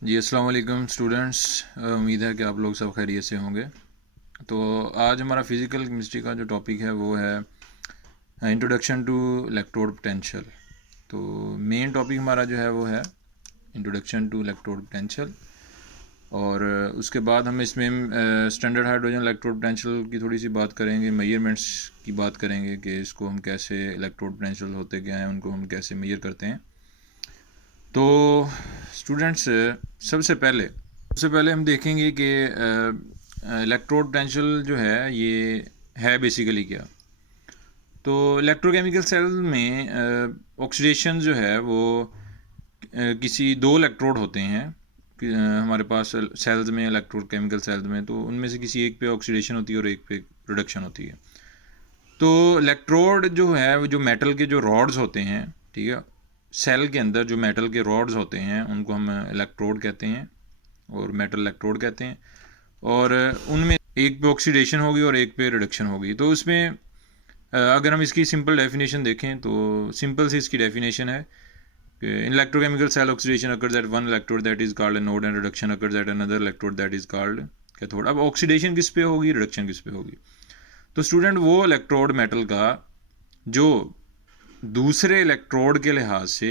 जी अस्सलाम वालेकुम स्टूडेंट्स। उम्मीद है कि आप लोग सब खैरियत से होंगे। तो आज हमारा फिज़िकल केमिस्ट्री का जो टॉपिक है वो है इंट्रोडक्शन टू इलेक्ट्रोड पोटेंशियल। तो मेन टॉपिक हमारा जो है वो है इंट्रोडक्शन टू इलेक्ट्रोड पोटेंशियल। और उसके बाद हम इसमें स्टैंडर्ड हाइड्रोजन इलेक्ट्रोड पोटेंशियल की थोड़ी सी बात करेंगे, मेजरमेंट्स की बात करेंगे कि इसको हम कैसे इलेक्ट्रोड पोटेंशियल होते क्या हैं, उनको हम कैसे मेजर करते हैं। तो स्टूडेंट्स सबसे पहले हम देखेंगे कि इलेक्ट्रोड पोटेंशियल जो है ये है बेसिकली क्या। तो इलेक्ट्रोकेमिकल सेल में ऑक्सीडेशन जो है वो किसी दो इलेक्ट्रोड होते हैं हमारे पास सेल्स में, इलेक्ट्रोकेमिकल सेल्स में। तो उनमें से किसी एक पे ऑक्सीडेशन होती है और एक पे रिडक्शन होती है। तो इलेक्ट्रोड जो है वो जो मेटल के जो रॉड्स होते हैं, ठीक है, सेल के अंदर जो मेटल के रॉड्स होते हैं उनको हम इलेक्ट्रोड कहते हैं और मेटल इलेक्ट्रोड कहते हैं। और उनमें एक पे ऑक्सीडेशन होगी और एक पे रिडक्शन होगी। तो उसमें अगर हम इसकी सिंपल डेफिनेशन देखें तो सिंपल सी इसकी डेफिनेशन है कि in electrochemical cell oxidation occurs at one electrode that is called anode and reduction occurs at another electrode that is called cathode. अब ऑक्सीडेशन किस पे होगी, रिडक्शन किस पे होगी? तो स्टूडेंट वो इलेक्ट्रोड मेटल का जो दूसरे इलेक्ट्रोड के लिहाज से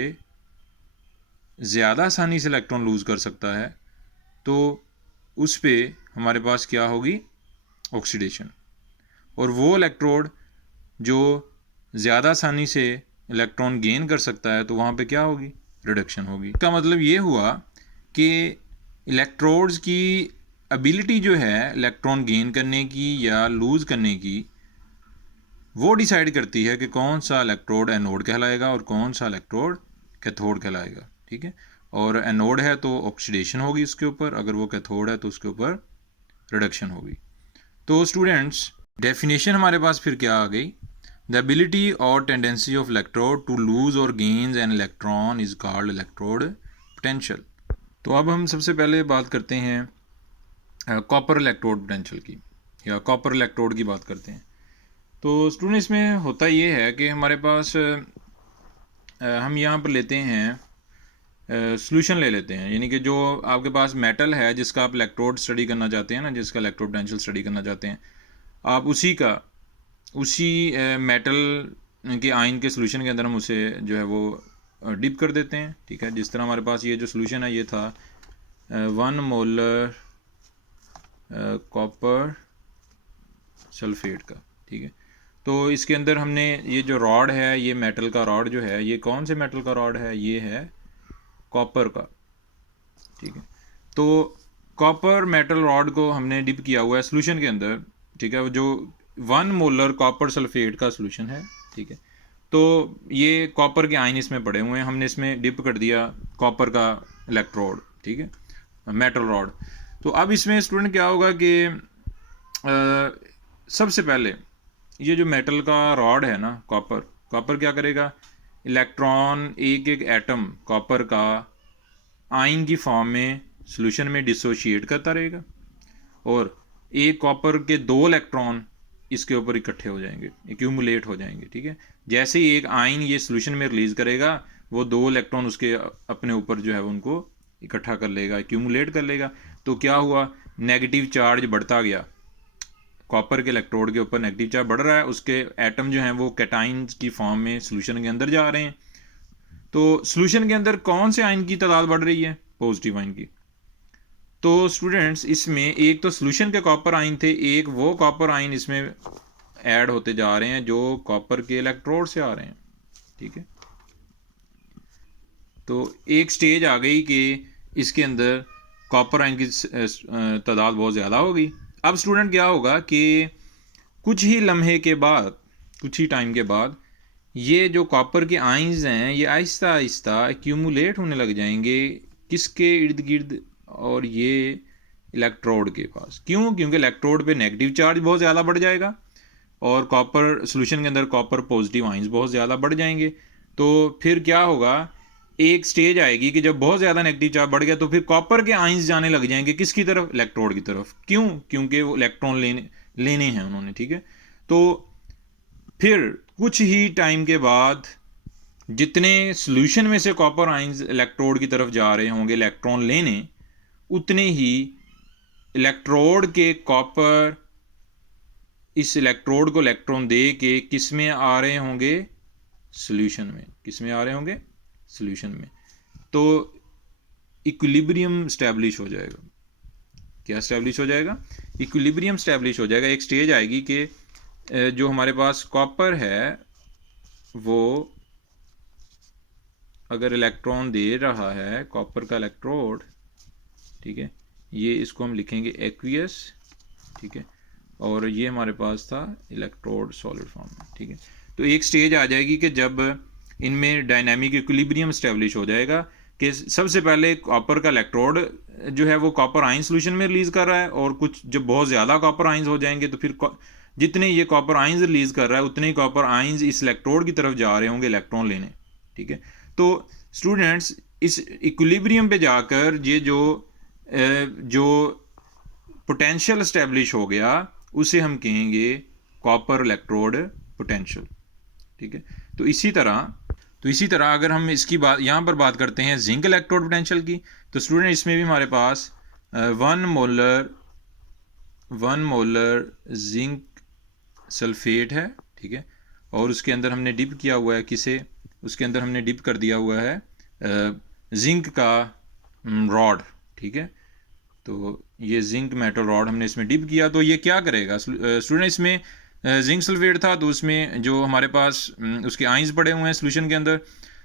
ज़्यादा आसानी से इलेक्ट्रॉन लूज़ कर सकता है, तो उस पे हमारे पास क्या होगी, ऑक्सीडेशन। और वो इलेक्ट्रोड जो ज़्यादा आसानी से इलेक्ट्रॉन गेन कर सकता है, तो वहाँ पे क्या होगी, रिडक्शन होगी। इसका मतलब ये हुआ कि इलेक्ट्रोड्स की एबिलिटी जो है इलेक्ट्रॉन गेन करने की या लूज़ करने की, वो डिसाइड करती है कि कौन सा इलेक्ट्रोड एनोड कहलाएगा और कौन सा इलेक्ट्रोड कैथोड कहलाएगा। ठीक है, और एनोड है तो ऑक्सीडेशन होगी उसके ऊपर, अगर वो कैथोड है तो उसके ऊपर रिडक्शन होगी। तो स्टूडेंट्स डेफिनेशन हमारे पास फिर क्या आ गई, द एबिलिटी और tendency of electrode to lose और gains an electron is called electrode potential. तो अब हम सबसे पहले बात करते हैं कॉपर इलेक्ट्रोड पोटेंशियल की, या कॉपर इलेक्ट्रोड की बात करते हैं। तो स्टूडेंट इसमें होता ये है कि हमारे पास हम यहाँ पर लेते हैं सोल्यूशन ले लेते हैं, यानी कि जो आपके पास मेटल है जिसका आप इलेक्ट्रोड स्टडी करना चाहते हैं ना, जिसका इलेक्ट्रोड पोटेंशियल स्टडी करना चाहते हैं, आप उसी मेटल के आयन के सोल्यूशन के अंदर हम उसे जो है वो डिप कर देते हैं। ठीक है, जिस तरह हमारे पास ये जो सोल्यूशन है ये था 1 मोलर कॉपर सल्फेट का। ठीक है, तो इसके अंदर हमने ये जो रॉड है, ये मेटल का रॉड जो है, ये कौन से मेटल का रॉड है, ये है कॉपर का। ठीक है, तो कॉपर मेटल रॉड को हमने डिप किया हुआ है सोल्यूशन के अंदर। ठीक है, जो 1 मोलर कॉपर सल्फेट का सोल्यूशन है। ठीक है, तो ये कॉपर के आयन इसमें पड़े हुए हैं, हमने इसमें डिप कर दिया कॉपर का इलेक्ट्रोड। ठीक है, मेटल रॉड। तो अब इसमें स्टूडेंट क्या होगा कि सबसे पहले ये जो मेटल का रॉड है ना, कॉपर कॉपर क्या करेगा, इलेक्ट्रॉन एक एक एटम कॉपर का आयन की फॉर्म में सॉल्यूशन में डिसोशिएट करता रहेगा, और एक कॉपर के 2 इलेक्ट्रॉन इसके ऊपर इकट्ठे हो जाएंगे, एक्यूमुलेट हो जाएंगे। ठीक है, जैसे ही एक आयन ये सॉल्यूशन में रिलीज करेगा, वो 2 इलेक्ट्रॉन उसके अपने ऊपर जो है उनको इकट्ठा कर लेगा, एक्यूमुलेट कर लेगा। तो क्या हुआ, नेगेटिव चार्ज बढ़ता गया, कॉपर के इलेक्ट्रोड के ऊपर नेगेटिव चार्ज बढ़ रहा है, उसके एटम जो हैं वो कैटाइंस की फॉर्म में सॉल्यूशन के अंदर जा रहे हैं। तो सॉल्यूशन के अंदर कौन से आयन की तादाद बढ़ रही है, पॉजिटिव आयन की। तो स्टूडेंट्स इसमें एक तो सॉल्यूशन के कॉपर आयन थे, एक वो कॉपर आयन इसमें ऐड होते जा रहे हैं जो कॉपर के इलेक्ट्रोड से आ रहे हैं। ठीक है, तो एक स्टेज आ गई कि इसके अंदर कॉपर आयन की तादाद बहुत ज़्यादा होगी। अब स्टूडेंट क्या होगा कि कुछ ही लम्हे के बाद, कुछ ही टाइम के बाद, ये जो कॉपर के आयंस हैं ये आहिस्ता आहिस्ता एक्यूमुलेट होने लग जाएंगे, किसके इर्द गिर्द, और ये इलेक्ट्रोड के पास। क्यों? क्योंकि इलेक्ट्रोड पे नेगेटिव चार्ज बहुत ज़्यादा बढ़ जाएगा और कॉपर सोल्यूशन के अंदर कॉपर पॉजिटिव आयंस बहुत ज़्यादा बढ़ जाएंगे। तो फिर क्या होगा, एक स्टेज आएगी कि जब बहुत ज़्यादा नेगेटिव चार्ज बढ़ गया तो फिर कॉपर के आयंस जाने लग जाएंगे किसकी तरफ, इलेक्ट्रोड की तरफ। क्यों? क्योंकि वो इलेक्ट्रॉन लेने हैं उन्होंने। ठीक है, तो फिर कुछ ही टाइम के बाद जितने सॉल्यूशन में से कॉपर आयंस इलेक्ट्रोड की तरफ जा रहे होंगे इलेक्ट्रॉन लेने, उतने ही इलेक्ट्रोड के कॉपर इस इलेक्ट्रोड को इलेक्ट्रॉन दे के किस में आ रहे होंगे, सॉल्यूशन में। किस में आ रहे होंगे, सॉल्यूशन में। तो इक्विलिब्रियम स्टैब्लिश हो जाएगा। क्या स्टैब्लिश हो जाएगा, इक्विलिब्रियम स्टैब्लिश हो जाएगा। एक स्टेज आएगी कि जो हमारे पास कॉपर है वो अगर इलेक्ट्रॉन दे रहा है, कॉपर का इलेक्ट्रोड, ठीक है, ये इसको हम लिखेंगे एक्वियस, ठीक है, और ये हमारे पास था इलेक्ट्रोड सॉलिड फॉर्म में, ठीक है। तो एक स्टेज आ जाएगी कि जब इनमें डायनामिक इक्विलिब्रियम स्टैब्लिश हो जाएगा कि सबसे पहले कॉपर का इलेक्ट्रोड जो है वो कॉपर आयन सॉल्यूशन में रिलीज़ कर रहा है, और कुछ जब बहुत ज़्यादा कॉपर आयंस हो जाएंगे तो फिर जितने ये कॉपर आयंस रिलीज़ कर रहा है उतने ही कॉपर आयंस इस इलेक्ट्रोड की तरफ जा रहे होंगे इलेक्ट्रॉन लेने, ठीक है। तो स्टूडेंट्स इस इक्विलिब्रियम पे जाकर ये जो पोटेंशियल स्टैब्लिश हो गया उसे हम कहेंगे कॉपर इलेक्ट्रोड पोटेंशियल, ठीक है। तो इसी तरह अगर हम इसकी बात यहाँ पर बात करते हैं जिंक इलेक्ट्रोड पोटेंशियल की, तो स्टूडेंट इसमें भी हमारे पास 1 मोलर जिंक सल्फेट है, ठीक है, और उसके अंदर हमने डिप किया हुआ है किसे, उसके अंदर हमने डिप कर दिया हुआ है जिंक का रॉड, ठीक है। तो ये जिंक मेटल रॉड हमने इसमें डिप किया, तो ये क्या करेगा स्टूडेंट, इसमें जिंक सल्फेट था तो उसमें जो हमारे पास उसके आयंस पड़े हुए हैं सॉल्यूशन के अंदर,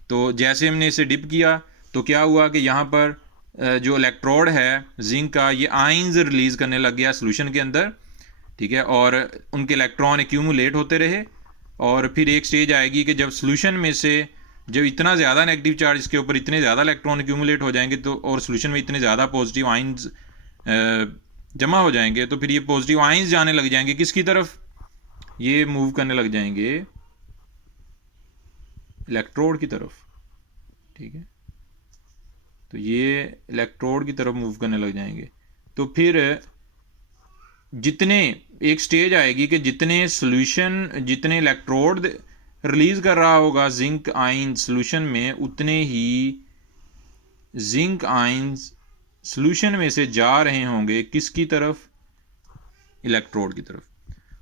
तो जैसे हमने इसे डिप किया तो क्या हुआ कि यहाँ पर जो इलेक्ट्रोड है जिंक का ये आयंस रिलीज़ करने लग गया सॉल्यूशन के अंदर, ठीक है, और उनके इलेक्ट्रॉन एक्यूमुलेट होते रहे, और फिर एक स्टेज आएगी कि जब सॉल्यूशन में से जब इतना ज़्यादा नेगेटिव चार्ज इसके ऊपर इतने ज़्यादा इलेक्ट्रॉन एक्यूमुलेट हो जाएंगे तो और सॉल्यूशन में इतने ज़्यादा पॉजिटिव आयंस जमा हो जाएंगे, तो फिर ये पॉजिटिव आयंस जाने लग जाएंगे किसकी तरफ, ये मूव करने लग जाएंगे इलेक्ट्रोड की तरफ, ठीक है। तो ये इलेक्ट्रोड की तरफ मूव करने लग जाएंगे। तो फिर जितने एक स्टेज आएगी कि जितने इलेक्ट्रोड रिलीज कर रहा होगा जिंक आयन सॉल्यूशन में, उतने ही जिंक आयंस सॉल्यूशन में से जा रहे होंगे किसकी तरफ, इलेक्ट्रोड की तरफ।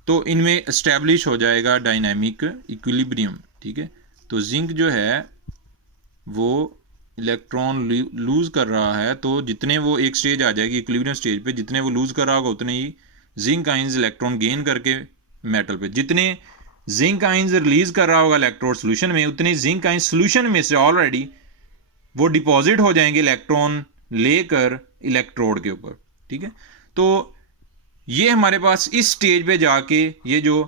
तो इनमें एस्टैब्लिश हो जाएगा डायनामिक इक्विलिब्रियम, ठीक है। तो जिंक जो है वो इलेक्ट्रॉन लूज़ कर रहा है, तो जितने वो एक स्टेज आ जाएगी इक्विलिब्रियम स्टेज पे, जितने वो लूज़ कर रहा होगा उतने ही जिंक आयंस इलेक्ट्रॉन गेन करके मेटल पे, जितने जिंक आयंस रिलीज़ कर रहा होगा इलेक्ट्रोड सॉल्यूशन में, उतने जिंक आयंस सॉल्यूशन में से ऑलरेडी वो डिपॉजिट हो जाएंगे इलेक्ट्रॉन लेकर इलेक्ट्रोड के ऊपर, ठीक है। तो ये हमारे पास इस स्टेज पे जाके ये जो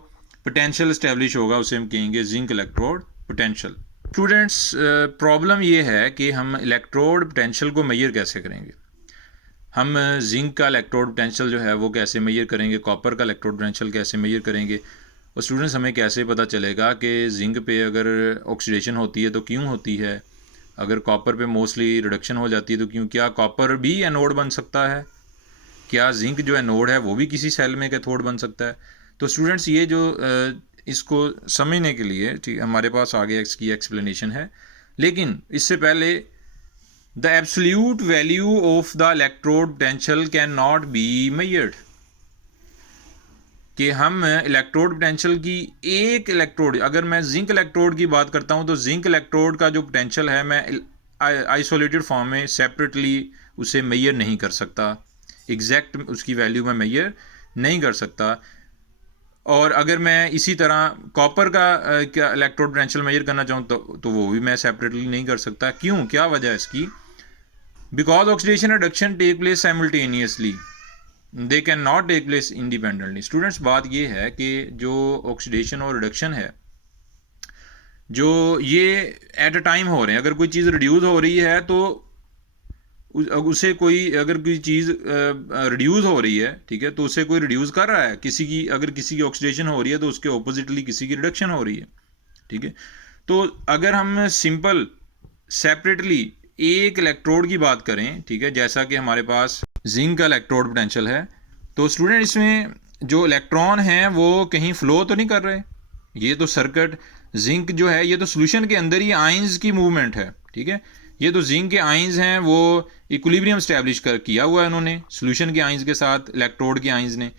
पोटेंशियल स्टैब्लिश होगा उसे हम कहेंगे zinc electrode potential. Students problem ये है कि हम इलेक्ट्रोड पोटेंशियल को मेजर कैसे करेंगे, हम जिंक का इलेक्ट्रोड पोटेंशियल जो है वो कैसे मेजर करेंगे, कॉपर का इलेक्ट्रोड पोटेंशियल कैसे मेजर करेंगे, और स्टूडेंट्स हमें कैसे पता चलेगा कि जिंक पे अगर ऑक्सीडेशन होती है तो क्यों होती है, अगर कॉपर पे मोस्टली रिडक्शन हो जाती है तो क्यों, क्या कॉपर भी एनोड बन सकता है, क्या जिंक जो एनोड है वो भी किसी सेल में कैथोड बन सकता है। तो स्टूडेंट्स ये जो इसको समझने के लिए ठीक हमारे पास आगे इसकी एक्सप्लेनेशन है, लेकिन इससे पहले the absolute value of the electrode potential can not be measured, कि हम इलेक्ट्रोड पोटेंशियल की एक इलेक्ट्रोड, अगर मैं जिंक इलेक्ट्रोड की बात करता हूं तो जिंक इलेक्ट्रोड का जो पोटेंशियल है मैं आइसोलेटेड फॉर्म में सेपरेटली उसे मेजर नहीं कर सकता, एग्जैक्ट उसकी वैल्यू में मेजर नहीं कर सकता। और अगर मैं इसी तरह कॉपर का इलेक्ट्रोड पोटेंशियल मेजर करना चाहूँ तो वो भी मैं सेपरेटली नहीं कर सकता। क्यों, क्या वजह है इसकी, because oxidation reduction take place simultaneously, they can not take place independently. Students बात ये है कि जो ऑक्सीडेशन और रिडक्शन है जो ये एट अ टाइम हो रहे हैं, अगर कोई चीज़ रिड्यूस हो रही है तो उसे कोई, अगर कोई चीज़ रिड्यूस हो रही है, ठीक है, तो उसे कोई रिड्यूस कर रहा है, किसी की अगर किसी की ऑक्सीडेशन हो रही है तो उसके ऑपोजिटली किसी की रिडक्शन हो रही है, ठीक है। तो अगर हम सिंपल सेपरेटली एक इलेक्ट्रोड की बात करें, ठीक है, जैसा कि हमारे पास जिंक का इलेक्ट्रोड पोटेंशियल है, तो स्टूडेंट इसमें जो इलेक्ट्रॉन हैं वो कहीं फ्लो तो नहीं कर रहे, ये तो सर्किट जिंक जो है ये तो सॉल्यूशन के अंदर ही आयंस की मूवमेंट है, ठीक है, ये तो जिंक के आइंस हैं, वो इक्विलिब्रियम स्टैब्लिश किया हुआ है उन्होंने सोल्यूशन के आइंस के साथ, इलेक्ट्रोड के आइंस ने।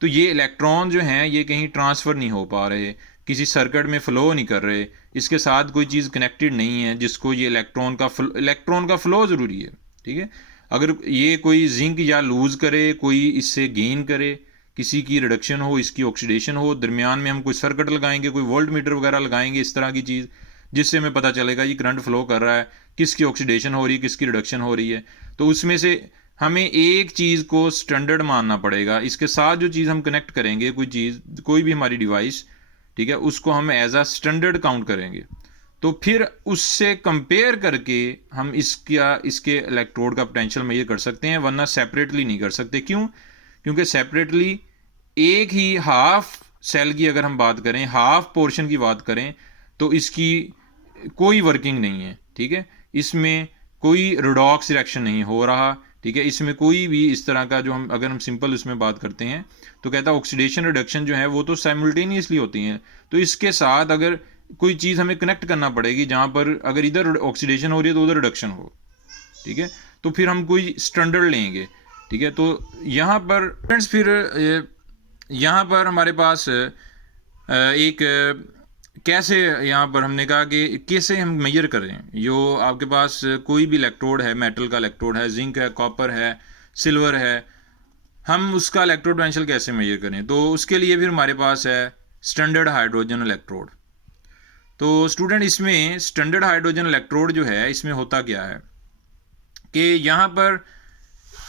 तो ये इलेक्ट्रॉन जो हैं ये कहीं ट्रांसफ़र नहीं हो पा रहे, किसी सर्किट में फ़्लो नहीं कर रहे, इसके साथ कोई चीज़ कनेक्टेड नहीं है जिसको ये इलेक्ट्रॉन का फ़्लो ज़रूरी है, ठीक है। अगर ये कोई जिंक या लूज़ करे, कोई इससे गेन करे, किसी की रिडक्शन हो, इसकी ऑक्सीडेशन हो, दरमियान में हम कोई सर्किट लगाएंगे, कोई वोल्ट मीटर वगैरह लगाएंगे, इस तरह की चीज़ जिससे हमें पता चलेगा ये करंट फ्लो कर रहा है, किसकी ऑक्सीडेशन हो रही है, किसकी रिडक्शन हो रही है। तो उसमें से हमें एक चीज़ को स्टैंडर्ड मानना पड़ेगा, इसके साथ जो चीज़ हम कनेक्ट करेंगे, कोई चीज़, कोई भी हमारी डिवाइस, ठीक है, उसको हम एज अ स्टैंडर्ड काउंट करेंगे। तो फिर उससे कंपेयर करके हम इसके इलेक्ट्रोड का पोटेंशियल मेजर कर सकते हैं, वरना सेपरेटली नहीं कर सकते। क्यों? क्योंकि सेपरेटली एक ही हाफ सेल की अगर हम बात करें, हाफ पोर्शन की बात करें, तो इसकी कोई वर्किंग नहीं है, ठीक है। इसमें कोई रिडॉक्स रिएक्शन नहीं हो रहा, ठीक है। इसमें कोई भी इस तरह का जो अगर हम सिंपल उसमें बात करते हैं तो कहता है ऑक्सीडेशन रिडक्शन जो है वो तो साइमल्टेनियसली होती हैं। तो इसके साथ अगर कोई चीज़ हमें कनेक्ट करना पड़ेगी जहाँ पर अगर इधर ऑक्सीडेशन हो रही है तो उधर रिडक्शन हो, ठीक है। तो फिर हम कोई स्टैंडर्ड लेंगे, ठीक है। तो यहाँ पर फ्रेंड्स फिर यहाँ पर हमारे पास एक कैसे, यहाँ पर हमने कहा कि कैसे हम मेजर करें। जो आपके पास कोई भी इलेक्ट्रोड है, मेटल का इलेक्ट्रोड है, जिंक है, कॉपर है, सिल्वर है, हम उसका इलेक्ट्रोड पोटेंशियल कैसे मेजर करें। तो उसके लिए फिर हमारे पास है स्टैंडर्ड हाइड्रोजन इलेक्ट्रोड। तो स्टूडेंट इसमें स्टैंडर्ड हाइड्रोजन इलेक्ट्रोड जो है इसमें होता क्या है कि यहाँ पर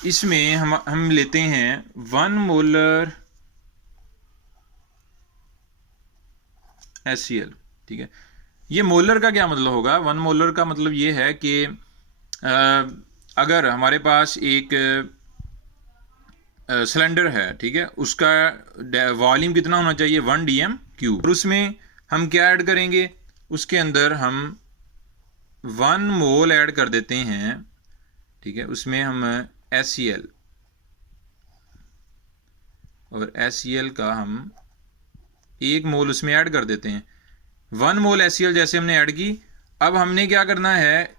इसमें हम लेते हैं 1 मोलर HCl, ठीक है। ये मोलर का क्या मतलब होगा? 1 मोलर का मतलब ये है कि अगर हमारे पास एक सिलेंडर है, ठीक है, उसका वॉल्यूम कितना होना चाहिए? 1 dm³ और उसमें हम क्या ऐड करेंगे? उसके अंदर हम 1 मोल ऐड कर देते हैं, ठीक है। उसमें हम HCl और HCl का हम 1 मोल उसमें ऐड कर देते हैं। 1 मोल HCl जैसे हमने ऐड की, अब हमने क्या करना है,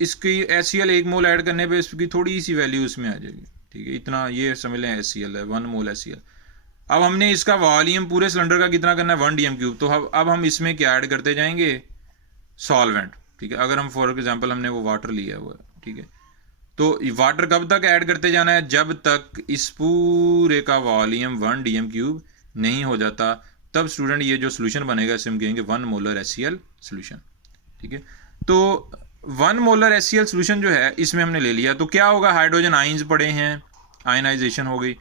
इसकी HCl 1 मोल ऐड करने पे इसकी थोड़ी सी वैल्यू उसमें आ जाएगी, ठीक है। इतना ये समझ लें HCl है, 1 मोल HCl। अब हमने इसका वॉल्यूम पूरे सिलेंडर का कितना करना है? 1 dm³। तो अब हम इसमें क्या ऐड करते जाएंगे? सॉल्वेंट, ठीक है। अगर हम फॉर एग्जांपल हमने वो वाटर लिया हुआ है, ठीक है, तो वाटर कब तक ऐड करते जाना है? जब तक इस पूरे का वॉल्यूम 1 dm³ नहीं हो जाता, तब स्टूडेंट ये जो सोल्यूशन बनेगा इसे हम कहेंगे 1 मोलर HCl सोल्यूशन, ठीक है। तो 1 मोलर HCl सोल्यूशन जो है इसमें हमने ले लिया, तो क्या होगा? हाइड्रोजन आइंस पड़े हैं, आयनाइजेशन हो गई।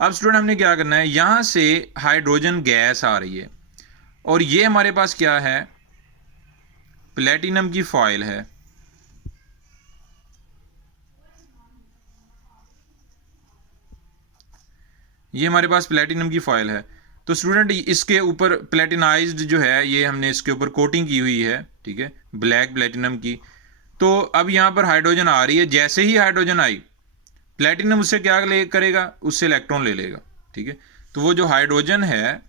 अब स्टूडेंट हमने क्या करना है, यहाँ से हाइड्रोजन गैस आ रही है और ये हमारे पास क्या है? प्लेटिनम की फॉइल है, ये हमारे पास प्लेटिनम की फॉइल है। तो स्टूडेंट इसके ऊपर प्लेटिनाइज्ड जो है ये हमने इसके ऊपर कोटिंग की हुई है, ठीक है, ब्लैक प्लेटिनम की। तो अब यहाँ पर हाइड्रोजन आ रही है, जैसे ही हाइड्रोजन आई, प्लेटिनम उससे क्या करेगा? उससे इलेक्ट्रॉन ले लेगा, ठीक है। तो वो जो हाइड्रोजन है,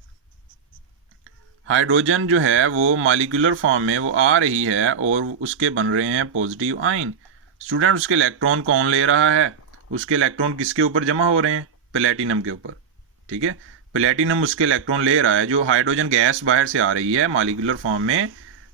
हाइड्रोजन जो है वो मॉलिक्यूलर फॉर्म में वो आ रही है और उसके बन रहे हैं पॉजिटिव आयन। स्टूडेंट उसके इलेक्ट्रॉन कौन ले रहा है? उसके इलेक्ट्रॉन किसके ऊपर जमा हो रहे हैं? प्लेटिनम के ऊपर, ठीक है। प्लेटिनम उसके इलेक्ट्रॉन ले रहा है, जो हाइड्रोजन गैस बाहर से आ रही है मॉलिक्यूलर फॉर्म में,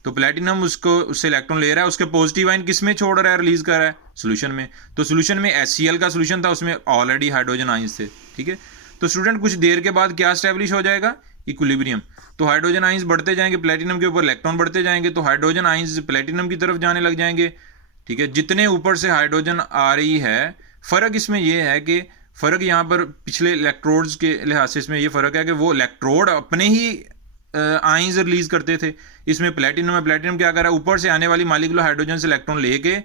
तो प्लेटिनम उससे इलेक्ट्रॉन ले रहा है, उसके पॉजिटिव आयन किस में छोड़ रहा है, रिलीज कर रहा है? सोल्यूशन में। तो सोल्यूशन में HCl का सोल्यूशन था, उसमें ऑलरेडी हाइड्रोजन आयंस थे, ठीक है। तो स्टूडेंट कुछ देर के बाद क्या स्टैब्लिश हो जाएगा? इक्विलिब्रियम। तो हाइड्रोजन आयंस बढ़ते जाएंगे, प्लेटिनम के ऊपर इलेक्ट्रॉन बढ़ते जाएंगे, तो हाइड्रोजन आयंस प्लेटिनम की तरफ जाने लग जाएंगे, ठीक है। जितने ऊपर से हाइड्रोजन आ रही है, फ़र्क इसमें यह है कि फ़र्क यहाँ पर पिछले इलेक्ट्रोड्स के लिहाज से इसमें यह फ़र्क है कि वो इलेक्ट्रोड अपने ही आयंस रिलीज करते थे। इसमें प्लेटिनम में प्लेटिनम क्या कर रहा है? ऊपर से आने वाली मॉलिक्यूलर हाइड्रोजन से इलेक्ट्रॉन लेके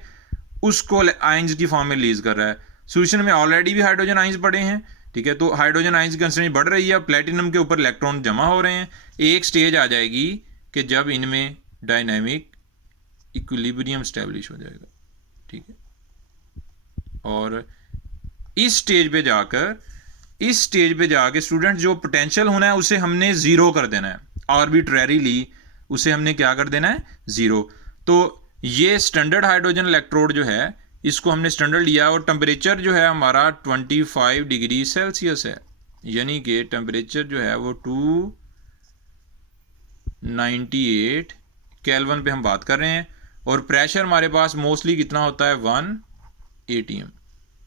उसको आयंस की फॉर्म में रिलीज कर रहा है। सोल्यूशन में ऑलरेडी भी हाइड्रोजन आयंस पड़े हैं, ठीक है। तो हाइड्रोजन आयंस की कंसंट्रेशन बढ़ रही है, प्लेटिनम के ऊपर इलेक्ट्रॉन जमा हो रहे हैं। एक स्टेज आ जाएगी कि जब इनमें डायनामिक इक्विलिब्रियम स्टैब्लिश हो जाएगा, ठीक है। और इस स्टेज पे जाकर स्टूडेंट जो पोटेंशियल होना है उसे हमने ज़ीरो कर देना है, आर्बिट्रेरीली उसे हमने क्या कर देना है? ज़ीरो। तो ये स्टैंडर्ड हाइड्रोजन इलेक्ट्रोड जो है इसको हमने स्टैंडर्ड लिया और टेम्परेचर जो है हमारा 25 डिग्री सेल्सियस है, यानी कि टेम्परेचर जो है वो 298 केल्विन पे हम बात कर रहे हैं। और प्रेशर हमारे पास मोस्टली कितना होता है 1 atm,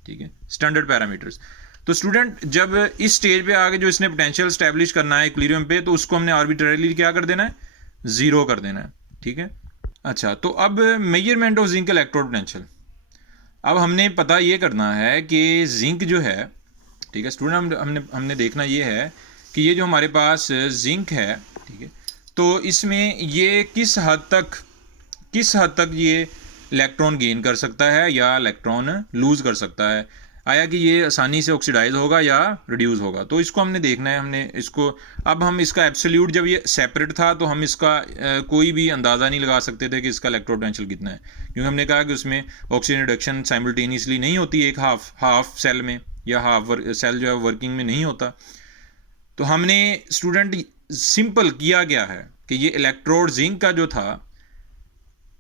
ठीक है, स्टैंडर्ड पैरामीटर्स। तो स्टूडेंट जब इस स्टेज पे आके जो इसने पोटेंशियल स्टैब्लिश करना है इक्विलिब्रियम पे, तो उसको हमने आर्बिट्रेरली क्या कर देना है, जीरो कर देना है, ठीक है। अच्छा, तो अब measurement of zinc electrode potential. अब हमने पता ये करना है कि जिंक जो है, ठीक है स्टूडेंट, हमने देखना ये है कि ये जो हमारे पास जिंक है, ठीक है, तो इसमें ये किस हद तक ये इलेक्ट्रॉन गेन कर सकता है या इलेक्ट्रॉन लूज कर सकता है, आया कि ये आसानी से ऑक्सीडाइज होगा या रिड्यूस होगा। तो इसको हमने देखना है। हमने इसको, अब हम इसका एब्सोल्यूट, जब ये सेपरेट था तो हम इसका कोई भी अंदाज़ा नहीं लगा सकते थे कि इसका इलेक्ट्रोड पोटेंशियल कितना है, क्योंकि हमने कहा कि उसमें ऑक्सीजन रिडक्शन साइमल्टेनियसली नहीं होती एक हाफ सेल में, या हाफ सेल जो है वर्किंग में नहीं होता। तो हमने स्टूडेंट सिंपल किया गया है कि ये इलेक्ट्रोड जिंक का जो था,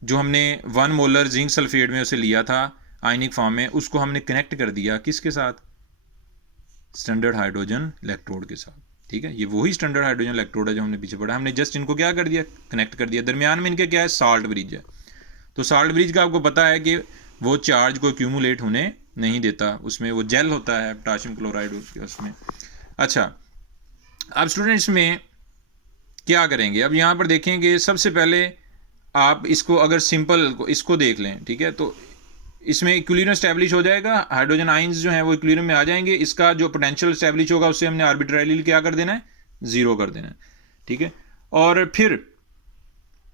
जो हमने 1 मोलर जिंक सल्फेट में उसे लिया था आयनिक फॉर्म में, उसको हमने कनेक्ट कर दिया किसके साथ, स्टैंडर्ड हाइड्रोजन इलेक्ट्रोड के साथ, ठीक है। ये वही स्टैंडर्ड हाइड्रोजन इलेक्ट्रोड है जो हमने पीछे पढ़ा। हमने जस्ट इनको क्या कर दिया, कनेक्ट कर दिया। दरमियान में इनके क्या है, साल्ट ब्रिज है। तो साल्ट ब्रिज का आपको पता है कि वो चार्ज को एक्यूमुलेट होने नहीं देता, उसमें वो जेल होता है पोटाशियम क्लोराइड उसमें। अच्छा, अब स्टूडेंट इसमें क्या करेंगे, अब यहाँ पर देखेंगे सबसे पहले आप इसको अगर सिंपल इसको देख लें, ठीक है, तो इसमें इक्विलिब्रियम स्टैब्लिश हो जाएगा, हाइड्रोजन आइंस जो हैं वो इक्विलिब्रियम में आ जाएंगे। इसका जो पोटेंशियल स्टैब्लिश होगा उससे हमने आर्बिट्रेरली क्या कर देना है, जीरो कर देना है, ठीक है। और फिर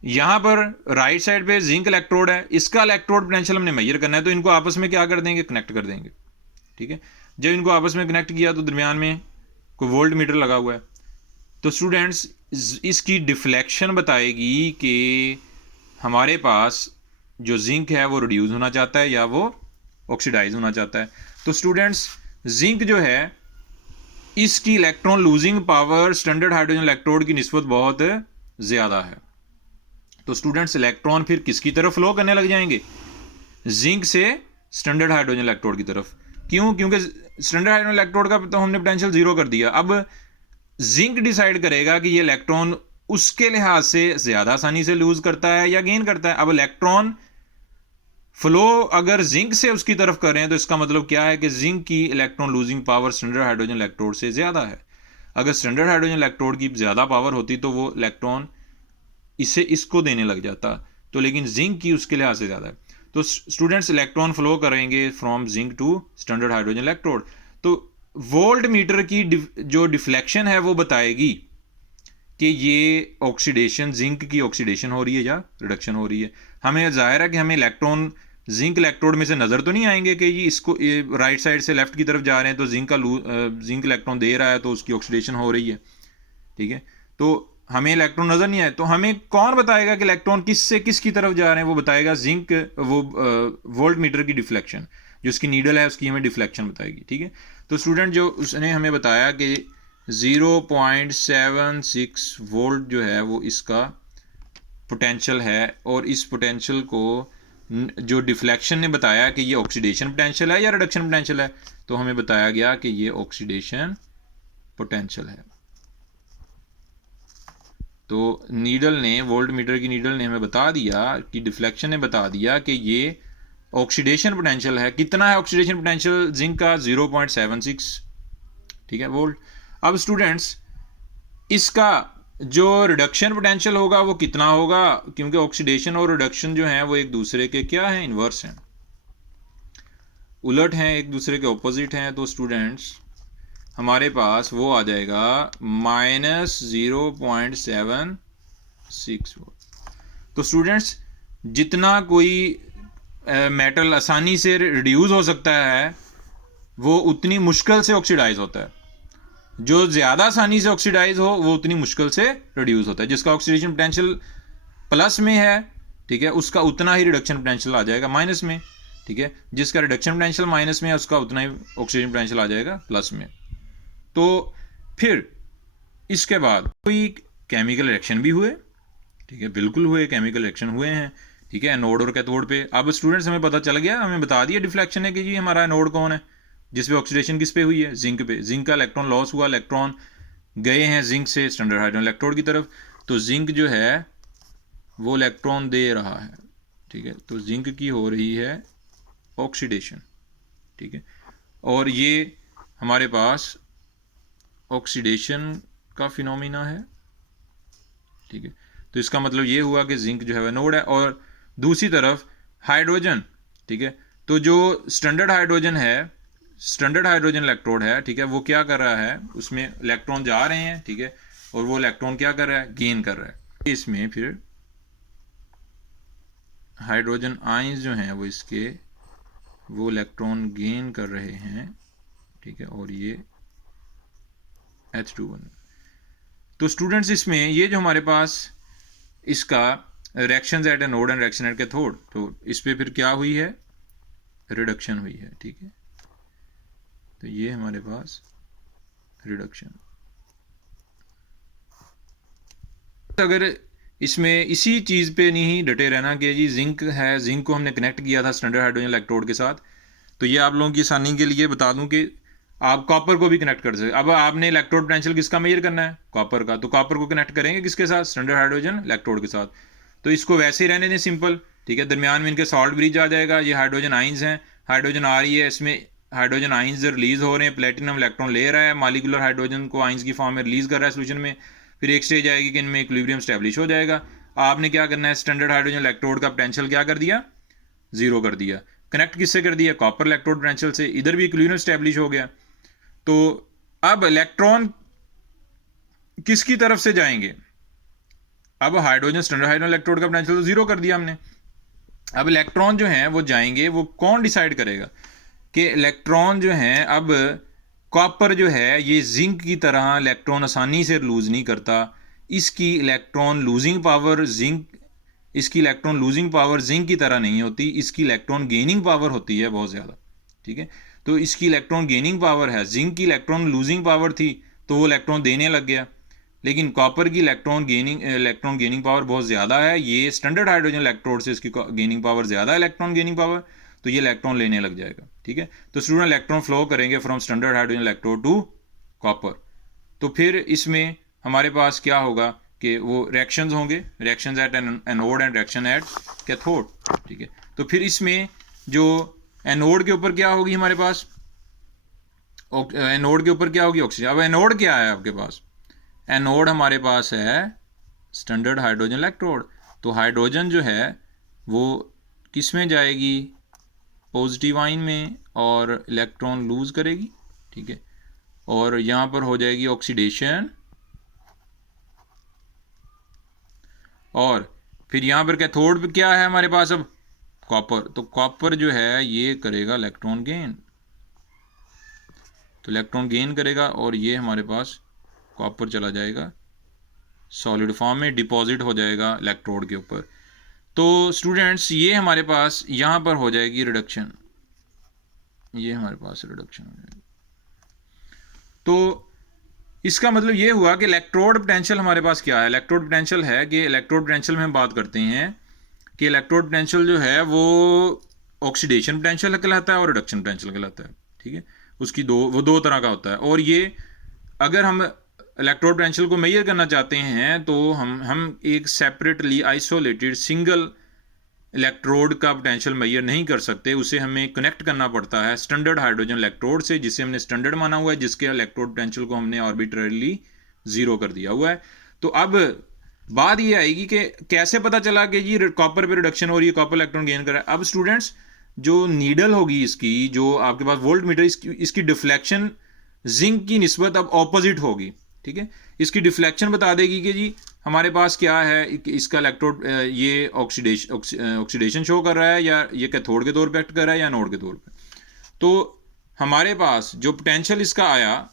यहाँ पर राइट साइड पे जिंक इलेक्ट्रोड है, इसका इलेक्ट्रोड पोटेंशियल हमने मेजर करना है, तो इनको आपस में क्या कर देंगे, कनेक्ट कर देंगे, ठीक है। जब इनको आपस में कनेक्ट किया तो दरमियान में कोई वोल्ट मीटर लगा हुआ है। तो स्टूडेंट्स इसकी डिफ्लेक्शन बताएगी कि हमारे पास जो जिंक है वो रिड्यूस होना चाहता है या वो ऑक्सीडाइज होना चाहता है। तो स्टूडेंट्स जिंक जो है इसकी electron losing power standard hydrogen electrode की निस्बत बहुत ज़्यादा है। तो स्टूडेंट्स इलेक्ट्रॉन फिर किसकी तरफ फ्लो करने लग जाएंगे, जिंक से स्टैंडर्ड हाइड्रोजन इलेक्ट्रोड की तरफ। क्यों, क्योंकि स्टैंडर्ड हाइड्रोजन इलेक्ट्रोड का तो हमने पोटेंशियल जीरो कर दिया। अब जिंक डिसाइड करेगा कि ये इलेक्ट्रॉन उसके लिहाज से ज़्यादा आसानी से लूज करता है या गेन करता है। अब इलेक्ट्रॉन फ्लो अगर जिंक से उसकी तरफ कर रहे हैं तो इसका मतलब क्या है कि जिंक की electron losing power standard hydrogen electrode से ज़्यादा है। अगर स्टैंडर्ड हाइड्रोजन इलेक्ट्रोड की ज़्यादा पावर होती तो वो इलेक्ट्रॉन इसे इसको देने लग जाता, तो लेकिन जिंक की उसके लिहाज से ज़्यादा है। तो स्टूडेंट्स इलेक्ट्रॉन फ्लो करेंगे from zinc to standard hydrogen electrode. तो वोल्ट मीटर की जो डिफ्लेक्शन है वो बताएगी कि ये ऑक्सीडेशन, जिंक की ऑक्सीडेशन हो रही है या रिडक्शन हो रही है। हमें जाहिर है कि हमें इलेक्ट्रॉन जिंक इलेक्ट्रोड में से नज़र तो नहीं आएंगे कि ये इसको राइट साइड से लेफ्ट की तरफ जा रहे हैं तो जिंक इलेक्ट्रॉन दे रहा है तो उसकी ऑक्सीडेशन हो रही है, ठीक है। तो हमें इलेक्ट्रॉन नज़र नहीं आए, तो हमें कौन बताएगा कि इलेक्ट्रॉन किससे किसकी तरफ जा रहे हैं, वो बताएगा जिंक, वो वोल्ट मीटर की डिफ्लेक्शन, जो उसकी नीडल है उसकी हमें डिफ्लेक्शन बताएगी, ठीक है। तो स्टूडेंट जो उसने हमें बताया कि 0.76 वोल्ट जो है वो इसका पोटेंशियल है, और इस पोटेंशियल को जो डिफ्लेक्शन ने बताया कि ये ऑक्सीडेशन पोटेंशियल है या रिडक्शन पोटेंशियल है, तो हमें बताया गया कि ये ऑक्सीडेशन पोटेंशियल है। तो नीडल ने, वोल्ट मीटर की नीडल ने हमें बता दिया कि डिफ्लेक्शन ने बता दिया कि ये ऑक्सीडेशन पोटेंशियल है। कितना है ऑक्सीडेशन पोटेंशियल जिंक का, 0.76, ठीक है, वोल्ट। अब स्टूडेंट्स इसका जो रिडक्शन पोटेंशियल होगा वो कितना होगा, क्योंकि ऑक्सीडेशन और रिडक्शन जो है वो एक दूसरे के क्या है, इन्वर्स हैं, उलट हैं, एक दूसरे के ऑपोजिट हैं। तो स्टूडेंट्स हमारे पास वो आ जाएगा -0.76 वोल्ट। तो स्टूडेंट्स जितना कोई मेटल आसानी से रिड्यूस हो सकता है वो उतनी मुश्किल से ऑक्सीडाइज होता है, जो ज़्यादा आसानी से ऑक्सीडाइज हो वो उतनी मुश्किल से रिड्यूस होता है। जिसका ऑक्सीडेशन पोटेंशियल प्लस में है, ठीक है, उसका उतना ही रिडक्शन पोटेंशियल आ जाएगा माइनस में, ठीक है। जिसका रिडक्शन पोटेंशियल माइनस में है उसका उतना ही ऑक्सीडेशन पोटेंशियल आ जाएगा प्लस में। तो फिर इसके बाद कोई केमिकल रिएक्शन भी हुए, ठीक है, बिल्कुल हुए, केमिकल रिएक्शन हुए हैं, ठीक है, एनोड और कैथोड पे। अब स्टूडेंट्स हमें पता चल गया, हमें बता दिया डिफ्लेक्शन है कि जी हमारा एनोड कौन है, जिस पे ऑक्सीडेशन किस पे हुई है, जिंक पे। जिंक का इलेक्ट्रॉन लॉस हुआ, इलेक्ट्रॉन गए हैं जिंक से स्टैंडर्ड हाइड्रोजन इलेक्ट्रोड की तरफ, तो जिंक जो है वो इलेक्ट्रॉन दे रहा है। ठीक है, तो जिंक की हो रही है ऑक्सीडेशन। ठीक है, और ये हमारे पास ऑक्सीडेशन का फिनोमिना है। ठीक है, तो इसका मतलब ये हुआ कि जिंक जो है वह नोड है। और दूसरी तरफ हाइड्रोजन, ठीक है, तो जो स्टैंडर्ड हाइड्रोजन है, स्टैंडर्ड हाइड्रोजन इलेक्ट्रोड है, ठीक है, वो क्या कर रहा है, उसमें इलेक्ट्रॉन जा रहे हैं, ठीक है, और वो इलेक्ट्रॉन क्या कर रहा है, गेन कर रहा है। इसमें फिर हाइड्रोजन आयंस जो हैं वो इसके वो इलेक्ट्रॉन गेन कर रहे हैं। ठीक है, और ये H2 बन। तो स्टूडेंट्स इसमें ये जो हमारे पास इसका reactions at anode and reaction at cathode, तो इस पे फिर क्या हुई है, रिडक्शन हुई है। ठीक है, तो ये हमारे पास रिडक्शन। अगर इसमें इसी चीज़ पे नहीं डटे रहना कि जी जिंक है, जिंक को हमने कनेक्ट किया था स्टैंडर्ड हाइड्रोजन इलेक्ट्रोड के साथ, तो ये आप लोगों की आसानी के लिए बता दूं कि आप कॉपर को भी कनेक्ट कर सकते। अब आपने इलेक्ट्रोड पोटेंशियल किसका मेजर करना है, कॉपर का, तो कॉपर को कनेक्ट करेंगे किसके साथ, स्टैंडर्ड हाइड्रोजन इलेक्ट्रोड के साथ। तो इसको वैसे ही रहने दें सिंपल। ठीक है, दरमियान में इनके सॉल्ट ब्रिज आ जाएगा, ये हाइड्रोजन आइंस हैं, हाइड्रोजन आ रही है, इसमें हाइड्रोजन आइंस रिलीज हो रहे हैं, प्लेटिनम इलेक्ट्रॉन ले रहा है, मॉलिक्यूलर हाइड्रोजन को आइंस की फॉर्म में रिलीज कर रहा है सोल्यूशन में। फिर एक स्टेज आएगी कि इनमें इक्विलिब्रियम स्टैब्लिश हो जाएगा। आपने क्या करना है, स्टैंडर्ड हाइड्रोजन इलेक्ट्रोड का पोटेंशियल क्या कर दिया, जीरो कर दिया। कनेक्ट किससे कर दिया, कॉपर इलेक्ट्रोड पोटेंशियल से, इधर भी इक्विलिब्रियम स्टैब्लिश हो गया। तो अब इलेक्ट्रॉन किसकी तरफ से जाएंगे, अब हाइड्रोजन स्टैंडर्ड हाइड्रोजन इलेक्ट्रोड का पोटेंशियल तो जीरो कर दिया हमने। अब इलेक्ट्रॉन जो हैं वो जाएंगे, वो कौन डिसाइड करेगा कि इलेक्ट्रॉन जो हैं, अब कॉपर जो है ये जिंक की तरह इलेक्ट्रॉन आसानी से लूज नहीं करता, इसकी इलेक्ट्रॉन लूजिंग पावर जिंक, इसकी इलेक्ट्रॉन लूजिंग पावर जिंक की तरह नहीं होती, इसकी इलेक्ट्रॉन गेनिंग पावर होती है बहुत ज़्यादा। ठीक है, तो इसकी इलेक्ट्रॉन गेनिंग पावर है, जिंक की इलेक्ट्रॉन लूजिंग पावर थी तो वो इलेक्ट्रॉन देने लग गया, लेकिन कॉपर की इलेक्ट्रॉन गेनिंग पावर बहुत ज़्यादा है, ये स्टैंडर्ड हाइड्रोजन इलेक्ट्रोड से इसकी गेनिंग पावर ज़्यादा है, इलेक्ट्रॉन गेनिंग पावर, तो ये इलेक्ट्रॉन लेने लग जाएगा। ठीक है, तो स्टूडेंट इलेक्ट्रॉन फ्लो करेंगे from standard hydrogen electrode to copper. तो फिर इसमें हमारे पास क्या होगा कि वो रिएक्शंस होंगे, reactions at anode and reaction at cathode. ठीक है, तो फिर इसमें जो एनोड के ऊपर क्या होगी हमारे पास, एनोड के ऊपर क्या होगी, ऑक्सीजन। अब एनोड क्या है आपके पास, एनोड हमारे पास है स्टैंडर्ड हाइड्रोजन इलेक्ट्रोड। तो हाइड्रोजन जो है वो किस में जाएगी, पॉजिटिव आयन में, और इलेक्ट्रॉन लूज करेगी। ठीक है, और यहाँ पर हो जाएगी ऑक्सीडेशन, और फिर यहाँ पर कैथोड पे क्या है हमारे पास, अब कॉपर, तो कॉपर जो है ये करेगा इलेक्ट्रॉन गेन, तो इलेक्ट्रॉन गेन करेगा, और ये हमारे पास कॉपर चला जाएगा सॉलिड फॉर्म में, डिपॉजिट हो जाएगा इलेक्ट्रोड के ऊपर। तो स्टूडेंट्स ये हमारे पास यहाँ पर हो जाएगी रिडक्शन, ये हमारे पास रिडक्शन हो जाएगी। तो इसका मतलब ये हुआ कि इलेक्ट्रोड पोटेंशियल हमारे पास क्या है, इलेक्ट्रोड पोटेंशियल है कि इलेक्ट्रोड पोटेंशियल में हम बात करते हैं कि इलेक्ट्रोड पोटेंशियल जो है वो ऑक्सीडेशन पोटेंशियल कहलाता है और रिडक्शन पोटेंशियल कहलाता है। ठीक है, उसकी दो तरह का होता है, और ये अगर हम इलेक्ट्रोड पोटेंशियल को मेजर करना चाहते हैं तो हम एक सेपरेटली आइसोलेटेड सिंगल इलेक्ट्रोड का पोटेंशियल मेजर नहीं कर सकते, उसे हमें कनेक्ट करना पड़ता है स्टैंडर्ड हाइड्रोजन इलेक्ट्रोड से, जिसे हमने स्टैंडर्ड माना हुआ है, जिसके इलेक्ट्रोड पोटेंशियल को हमने ऑर्बिट्ररीली जीरो कर दिया हुआ है। तो अब बात ये आएगी कि कैसे पता चला कि ये कॉपर पे रिडक्शन हो रही है, कॉपर इलेक्ट्रॉन गेन कर रहा है। अब स्टूडेंट्स जो नीडल होगी इसकी, जो आपके पास वोल्ट मीटर, इसकी डिफ्लेक्शन जिंक की निस्बत अब ऑपोजिट होगी। ठीक है, इसकी डिफ्लेक्शन बता देगी कि जी हमारे पास क्या है, इसका इलेक्ट्रोड ये ऑक्सीडेशन शो कर रहा है, या ये कैथोड के तौर पे एक्ट कर रहा है, या एनोड के तौर पे। तो हमारे पास जो पोटेंशियल इसका आया,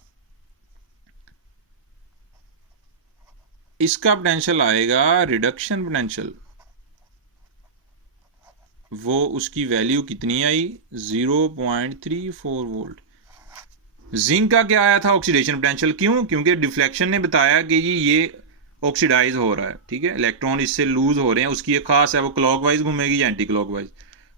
इसका पोटेंशियल आएगा रिडक्शन पोटेंशियल, वो उसकी वैल्यू कितनी आई, 0.34 वोल्ट। जिंक का क्या आया था, ऑक्सीडेशन पोटेंशियल, क्यों, क्योंकि डिफ्लेक्शन ने बताया कि जी ये ऑक्सीडाइज हो रहा है, ठीक है, इलेक्ट्रॉन इससे लूज हो रहे हैं, उसकी एक खास है वो क्लॉकवाइज घूमेगी या एंटी क्लॉकवाइज,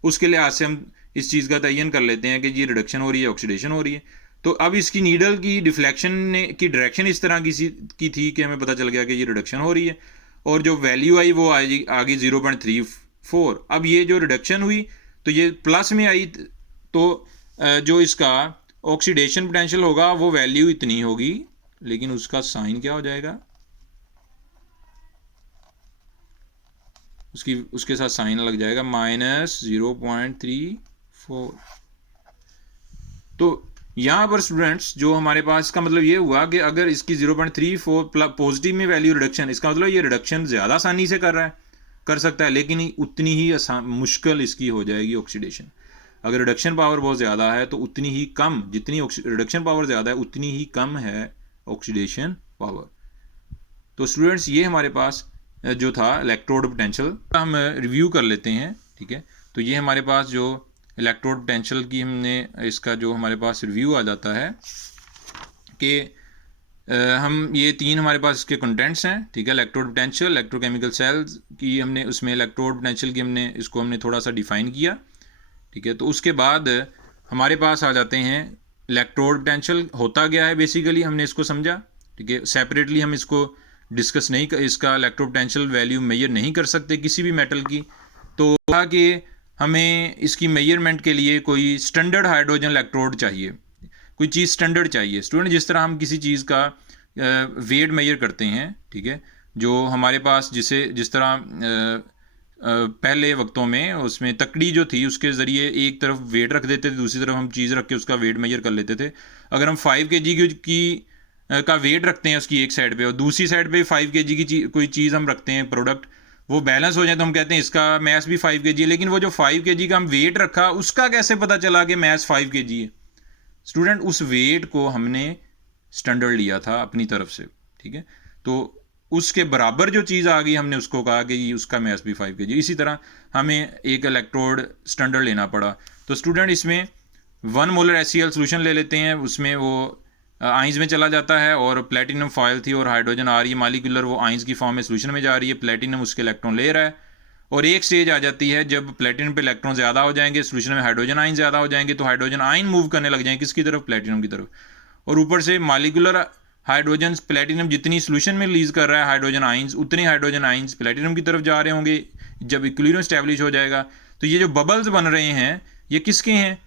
उसके लिहाज से हम इस चीज़ का तयन कर लेते हैं कि ये रिडक्शन हो रही है, ऑक्सीडेशन हो रही है। तो अब इसकी नीडल की डिफ्लेक्शन ने की डायरेक्शन इस तरह की थी कि हमें पता चल गया कि ये रिडक्शन हो रही है, और जो वैल्यू आई वो आगे 0.34। अब ये जो रिडक्शन हुई तो ये प्लस में आई, तो जो इसका ऑक्सीडेशन पोटेंशियल होगा वो वैल्यू इतनी होगी, लेकिन उसका साइन क्या हो जाएगा, उसके साथ साइन लग जाएगा -0.34। तो यहाँ पर स्टूडेंट्स जो हमारे पास, इसका मतलब ये हुआ कि अगर इसकी 0.34 पॉजिटिव में वैल्यू रिडक्शन, इसका मतलब ये रिडक्शन ज़्यादा आसानी से कर सकता है, लेकिन उतनी ही मुश्किल इसकी हो जाएगी ऑक्सीडेशन। अगर रिडक्शन पावर बहुत ज़्यादा है तो उतनी ही कम, जितनी रिडक्शन पावर ज़्यादा है उतनी ही कम है ऑक्सीडेशन पावर। तो स्टूडेंट्स ये हमारे पास जो था इलेक्ट्रोड पोटेंशियल, हम रिव्यू कर लेते हैं, ठीक है। तो ये हमारे पास जो इलेक्ट्रोड पोटेंशियल की हमने इसका जो हमारे पास रिव्यू आ जाता है कि हम ये तीन हमारे पास इसके कंटेंट्स हैं, ठीक है। इलेक्ट्रोड पोटेंशियल, इलेक्ट्रोकेमिकल सेल्स की हमने उसमें इलेक्ट्रोड पोटेंशियल की हमने थोड़ा सा डिफाइन किया, ठीक है। तो उसके बाद हमारे पास आ जाते हैं इलेक्ट्रोड पोटेंशियल होता क्या है, बेसिकली हमने इसको समझा, ठीक है। सेपरेटली हम इसको डिस्कस नहीं कर, इसका इलेक्ट्रो पोटेंशियल वैल्यू मेजर नहीं कर सकते किसी भी मेटल की। तो कि हमें इसकी मेजरमेंट के लिए कोई स्टैंडर्ड हाइड्रोजन इलेक्ट्रोड चाहिए, कोई चीज़ स्टैंडर्ड चाहिए स्टूडेंट। जिस तरह हम किसी चीज़ का वेट मेजर करते हैं, ठीक है, जो हमारे पास जिस तरह पहले वक्तों में उसमें तकड़ी जो थी उसके ज़रिए एक तरफ वेट रख देते थे, दूसरी तरफ हम चीज़ रख के उसका वेट मेजर कर लेते थे। अगर हम 5 kg का वेट रखते हैं उसकी एक साइड पे और दूसरी साइड पे 5 kg की कोई चीज़ हम रखते हैं प्रोडक्ट, वो बैलेंस हो जाए तो हम कहते हैं इसका मैस भी 5 kg है, लेकिन वो जो 5 kg का हम वेट रखा उसका कैसे पता चला कि मैस 5 kg है स्टूडेंट? उस वेट को हमने स्टैंडर्ड लिया था अपनी तरफ से, ठीक है। तो उसके बराबर जो चीज़ आ गई हमने उसको कहा कि उसका मैस भी 5 kg। इसी तरह हमें एक इलेक्ट्रोड स्टैंडर्ड लेना पड़ा। तो स्टूडेंट इसमें 1 मोलर HCl सोल्यूशन ले लेते हैं, उसमें वो आइंस में चला जाता है और प्लेटिनम फॉयल थी और हाइड्रोजन आ रही है मालिकुलर, वो आइंस की फॉर्म में सोल्यूशन में जा रही है, प्लेटिनम उसके इलेक्ट्रॉन ले रहा है। और एक स्टेज आ जाती है जब प्लेटिनम पे इलेक्ट्रॉन ज़्यादा हो जाएंगे, सोल्यूशन में हाइड्रोजन आइन ज़्यादा हो जाएंगे, तो हाइड्रोजन आइन मूव करने लग जाएंगे किसकी तरफ, प्लेटिनम की तरफ। और ऊपर से मालिकुलर हाइड्रोजन प्लेटिनम जितनी सोल्यूशन में रिलीज कर रहा है हाइड्रोजन आइंस, उतने हाइड्रोजन आइंस प्लेटिनम की तरफ जा रहे होंगे। जब इक्विलिब्रियम स्टैब्लिश हो जाएगा तो ये जो बबल्स बन रहे हैं ये किसके हैं?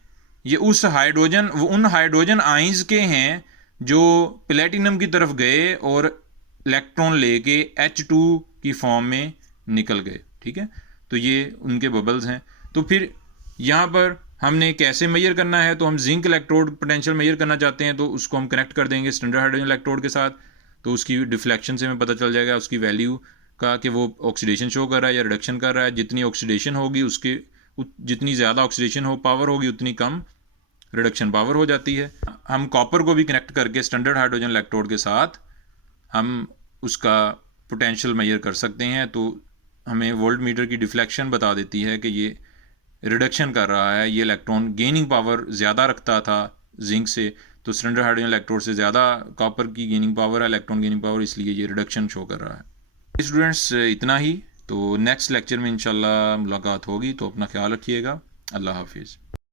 ये उन हाइड्रोजन आइंस के हैं जो प्लेटिनम की तरफ गए और इलेक्ट्रॉन लेके H2 की फॉर्म में निकल गए, ठीक है। तो ये उनके बबल्स हैं। तो फिर यहाँ पर हमने कैसे मेजर करना है, तो हम जिंक इलेक्ट्रोड पोटेंशियल मेजर करना चाहते हैं तो उसको हम कनेक्ट कर देंगे स्टैंडर्ड हाइड्रोजन इलेक्ट्रोड के साथ। तो उसकी डिफ्लेक्शन से हमें पता चल जाएगा उसकी वैल्यू का कि वो ऑक्सीडेशन शो कर रहा है या रिडक्शन कर रहा है। जितनी ऑक्सीडेशन होगी उसके जितनी ज़्यादा ऑक्सीडेशन पावर होगी उतनी कम रिडक्शन पावर हो जाती है। हम कॉपर को भी कनेक्ट करके स्टैंडर्ड हाइड्रोजन इलेक्ट्रोड के साथ हम उसका पोटेंशियल मेजर कर सकते हैं। तो हमें वोल्ट मीटर की डिफ्लेक्शन बता देती है कि ये रिडक्शन कर रहा है, ये इलेक्ट्रॉन गेनिंग पावर ज़्यादा रखता था जिंक से, तो स्टैंडर्ड हाइड्रोजन इलेक्ट्रोड से ज़्यादा कॉपर की गेनिंग पावर है, इलेक्ट्रॉन गेनिंग पावर, इसलिए ये रिडक्शन शो कर रहा है। स्टूडेंट्स इतना ही, तो नेक्स्ट लेक्चर में इंशाल्लाह मुलाकात होगी, तो अपना ख्याल रखिएगा। अल्लाह हाफिज़।